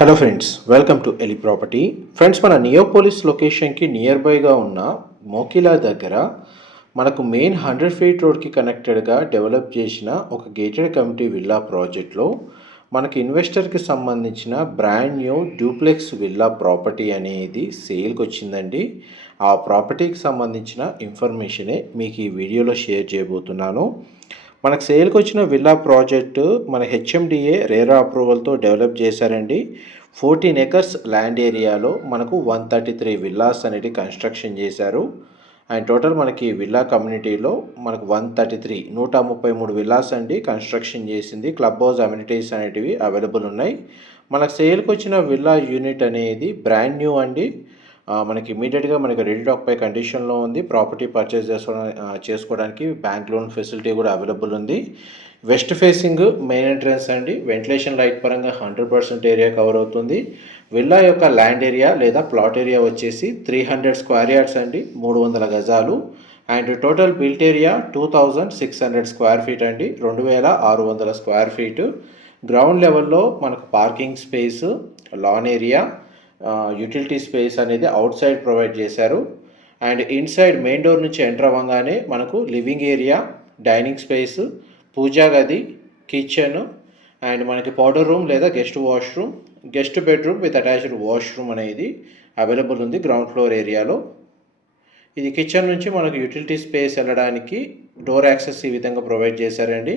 Hello friends, welcome to Eli property. Friends, మన నియోపోలిస్ లొకేషన్కి near బైగా ఉన్న మోకిలా దగ్గర మనకు మెయిన్ 100 ఫీట్ రోడ్కి కనెక్టెడ్గా డెవలప్ చేసిన ఒక గేటెడ్ కమ్యూనిటీ విల్లా ప్రాజెక్ట్లో మనకి ఇన్వెస్టర్కి సంబంధించిన brand new duplex villa property అనేది సేల్కి వచ్చిందండి. ఆ ప్రాపర్టీకి సంబంధించిన ఇన్ఫర్మేషనే మీకు ఈ వీడియోలో షేర్ చేయబోతున్నాను. మనకు సేల్కి వచ్చిన విల్లా ప్రాజెక్టు మన హెచ్ఎండిఏ రేరా అప్రూవల్తో డెవలప్ చేశారండి. 14 ఎకర్స్ ల్యాండ్ ఏరియాలో మనకు 133 విల్లాస్ అనేది కన్స్ట్రక్షన్ చేశారు. అండ్ టోటల్ మనకి విల్లా కమ్యూనిటీలో మనకు 133 విల్లాస్ అండి కన్స్ట్రక్షన్ చేసింది. క్లబ్ హౌస్ అమ్యూనిటీస్ అనేటివి అవైలబుల్ ఉన్నాయి. మనకు సేల్కి వచ్చిన విల్లా యూనిట్ అనేది బ్రాండ్ న్యూ అండి. మనకి ఇమీడియట్గా మనకి రెడీ టు ఆక్యుపై కండిషన్లో ఉంది. ప్రాపర్టీ పర్చేస్ చేసుకోవడానికి బ్యాంక్ లోన్ ఫెసిలిటీ కూడా అవైలబుల్ ఉంది. వెస్ట్ ఫేసింగ్ మెయిన్ ఎంట్రన్స్ అండి. వెంటిలేషన్ లైట్ పరంగా 100% ఏరియా కవర్ అవుతుంది. విల్లా యొక్క ల్యాండ్ ఏరియా లేదా ప్లాట్ ఏరియా వచ్చేసి 300 స్క్వేర్ యార్డ్స్ అండి, 300 గజాలు. And total built area 2600 square feet అండి, 2600 స్క్వేర్ ఫీట్. గ్రౌండ్ లెవెల్లో మనకు parking space, lawn area, utility space అనేది అవుట్ సైడ్ ప్రొవైడ్ చేశారు. అండ్ ఇన్సైడ్ మెయిన్ డోర్ నుంచి ఎంటర్ అవ్వగానే మనకు living area, dining space, puja గది, కిచెన్ అండ్ మనకి పౌడర్ రూమ్ లేదా guest washroom, guest bedroom with attached washroom అనేది అవైలబుల్ ఉంది గ్రౌండ్ ఫ్లోర్ ఏరియాలో. ఇది కిచెన్ నుంచి మనకు యూటిలిటీ స్పేస్ వెళ్ళడానికి డోర్ యాక్సెస్ ఈ విధంగా ప్రొవైడ్ చేశారండి.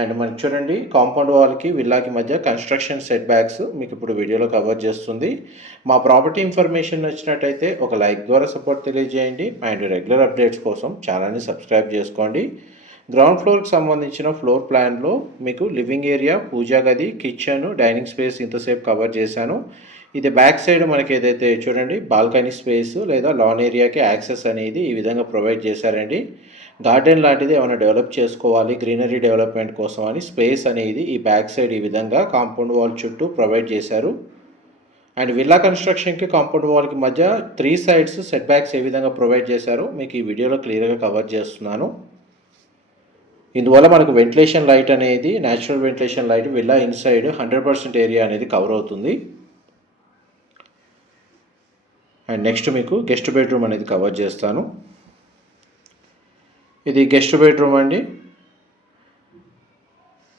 అండ్ మనకి చూడండి, కాంపౌండ్ వాల్కి విల్లాకి మధ్య కన్స్ట్రక్షన్ సెట్ బ్యాక్స్ మీకు ఇప్పుడు వీడియోలో కవర్ చేస్తుంది. మా ప్రాపర్టీ ఇన్ఫర్మేషన్ నచ్చినట్టయితే ఒక లైక్ ద్వారా సపోర్ట్ తెలియజేయండి. అండ్ రెగ్యులర్ అప్డేట్స్ కోసం ఛానల్ని సబ్స్క్రైబ్ చేసుకోండి. గ్రౌండ్ ఫ్లోర్కి సంబంధించిన ఫ్లోర్ ప్లాన్లో మీకు లివింగ్ ఏరియా, పూజా గది, కిచెన్, డైనింగ్ స్పేస్ ఇంతసేపు కవర్ చేశాను. ఇది బ్యాక్ సైడ్ మనకి ఏదైతే చూడండి బాల్కనీ స్పేస్ లేదా లాన్ ఏరియాకి యాక్సెస్ అనేది ఈ విధంగా ప్రొవైడ్ చేశారండి. గార్డెన్ లాంటిది ఏమైనా డెవలప్ చేసుకోవాలి గ్రీనరీ డెవలప్మెంట్ కోసం అని స్పేస్ అనేది ఈ బ్యాక్ సైడ్ ఈ విధంగా కాంపౌండ్ వాల్ చుట్టూ ప్రొవైడ్ చేశారు. అండ్ విల్లా కన్స్ట్రక్షన్కి కాంపౌండ్ వాల్కి మధ్య 3 సైడ్స్ సెట్ బ్యాక్స్ ఏ విధంగా ప్రొవైడ్ చేశారో మీకు ఈ వీడియోలో క్లియర్గా కవర్ చేస్తున్నాను. ఇందువల్ల మనకు వెంటిలేషన్ లైట్ అనేది natural ventilation light villa inside 100% area అనేది కవర్ అవుతుంది. అండ్ నెక్స్ట్ మీకు గెస్ట్ బెడ్రూమ్ అనేది కవర్ చేస్తాను. ఇది గెస్ట్ బెడ్రూమ్ అండి.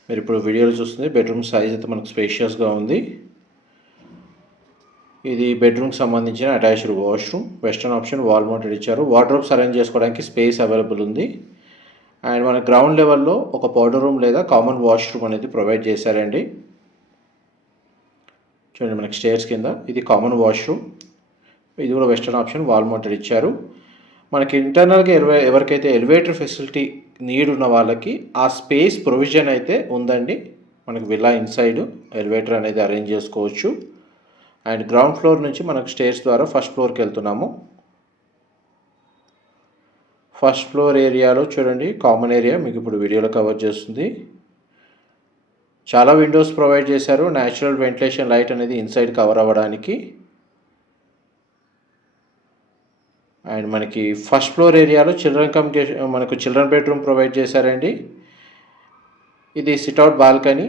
మీరు ఇప్పుడు వీడియోలో చూస్తుంది బెడ్రూమ్ సైజ్ అయితే మనకు స్పేషియస్గా ఉంది. ఇది బెడ్రూమ్కి సంబంధించిన attached washroom, western option wall mounted ఇచ్చారు. వార్డ్రోబ్స్ అరేంజ్ చేసుకోవడానికి స్పేస్ అవైలబుల్ ఉంది. అండ్ మన గ్రౌండ్ లెవెల్లో ఒక పౌడర్ రూమ్ లేదా కామన్ వాష్రూమ్ అనేది ప్రొవైడ్ చేశారండి. చూడండి మనకి స్టేర్స్ కింద ఇది కామన్ వాష్రూమ్. ఇది కూడా వెస్టర్న్ ఆప్షన్ వాల్ మౌంటెడ్ ఇచ్చారు. మనకి ఇంటర్నల్గా ఎవరికైతే ఎలివేటర్ ఫెసిలిటీ నీడ్ ఉన్న వాళ్ళకి ఆ స్పేస్ ప్రొవిజన్ అయితే ఉందండి. మనకి విల్లా ఇన్సైడ్ ఎలివేటర్ అనేది అరేంజ్ చేసుకోవచ్చు. అండ్ గ్రౌండ్ ఫ్లోర్ నుంచి మనకు స్టేర్స్ ద్వారా ఫస్ట్ ఫ్లోర్కి వెళ్తున్నాము. ఫస్ట్ ఫ్లోర్ ఏరియాలో చూడండి కామన్ ఏరియా మీకు ఇప్పుడు వీడియోలో కవర్ చేస్తుంది. చాలా విండోస్ ప్రొవైడ్ చేశారు న్యాచురల్ వెంటిలేషన్ లైట్ అనేది ఇన్సైడ్ కవర్ అవ్వడానికి. అండ్ మనకి ఫస్ట్ ఫ్లోర్ ఏరియాలో మనకు చిల్డ్రన్ బెడ్రూమ్ ప్రొవైడ్ చేశారండి. ఇది సిట్అవుట్ బాల్కనీ,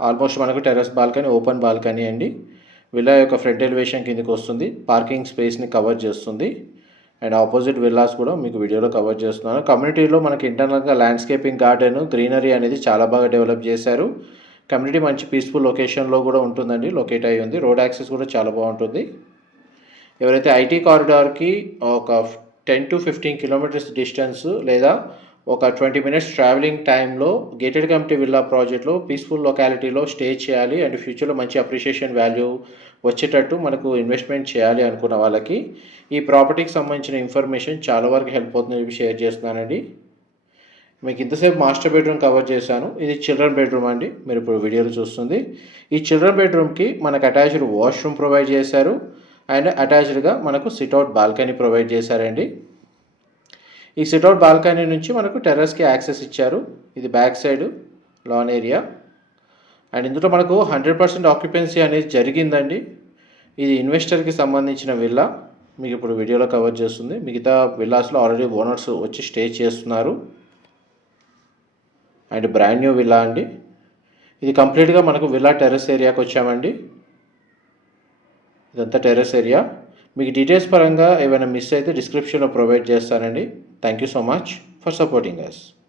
ఆల్మోస్ట్ మనకు టెర్రస్ బాల్కనీ, ఓపెన్ బాల్కనీ అండి. విల్లా యొక్క ఫ్రంట్ ఎలివేషన్ కిందకి వస్తుంది, పార్కింగ్ స్పేస్ని కవర్ చేస్తుంది. అండ్ ఆపోజిట్ విల్లాస్ కూడా మీకు వీడియోలో కవర్ చేస్తున్నాను. కమ్యూనిటీలో మనకి ఇంటర్నల్గా ల్యాండ్స్కేపింగ్, గార్డెన్, గ్రీనరీ అనేది చాలా బాగా డెవలప్ చేశారు. కమ్యూనిటీ మంచి పీస్ఫుల్ లొకేషన్లో కూడా ఉంటుందండి, లొకేట్ అయ్యి ఉంది. రోడ్ యాక్సెస్ కూడా చాలా బాగుంటుంది. ఎవరైతే ఐటీ కారిడార్కి ఒక 10 to 15 కిలోమీటర్స్ డిస్టెన్స్ లేదా ఒక 20 minutes ట్రావెలింగ్ టైంలో గేటెడ్ కమ్యూనిటీ విల్లా ప్రాజెక్ట్లో పీస్ఫుల్ లొకాలిటీలో స్టే చేయాలి అండ్ ఫ్యూచర్లో మంచి అప్రిషియేషన్ వాల్యూ వచ్చేటట్టు మనకు ఇన్వెస్ట్మెంట్ చేయాలి అనుకున్న వాళ్ళకి ఈ ప్రాపర్టీకి సంబంధించిన ఇన్ఫర్మేషన్ చాలా వరకు హెల్ప్ అవుతుంది షేర్ చేస్తున్నానండి. మీకు ఇంతసేపు మాస్టర్ బెడ్రూమ్ కవర్ చేశాను. ఇది చిల్డ్రన్ బెడ్రూమ్ అండి, మీరు ఇప్పుడు వీడియోలో చూస్తుంది. ఈ చిల్డ్రన్ బెడ్రూమ్కి మనకు అటాచ్డ్ వాష్రూమ్ ప్రొవైడ్ చేశారు. అండ్ అటాచ్డ్గా మనకు సిట్అవుట్ బాల్కనీ ప్రొవైడ్ చేశారండి. ఈ సిట్అవుట్ బాల్కనీ నుంచి మనకు టెర్రస్కి యాక్సెస్ ఇచ్చారు. ఇది back side lawn area. And ఇందులో మనకు 100% ఆక్యుపెన్సీ అనేది జరిగిందండి. ఇది ఇన్వెస్టర్కి సంబంధించిన విల్లా మీకు ఇప్పుడు వీడియోలో కవర్ చేస్తుంది. మిగతా విల్లాస్లో ఆల్రెడీ ఓనర్స్ వచ్చి స్టే చేస్తున్నారు. అండ్ బ్రాండ్ న్యూ విల్లా అండి. ఇది కంప్లీట్గా మనకు విల్లా టెర్రస్ ఏరియాకి వచ్చామండి. ఇదంతా టెర్రస్ ఏరియా. మీకు డీటెయిల్స్ పరంగా ఏమైనా మిస్ అయితే డిస్క్రిప్షన్లో ప్రొవైడ్ చేస్తానండి. Thank you so much for supporting us.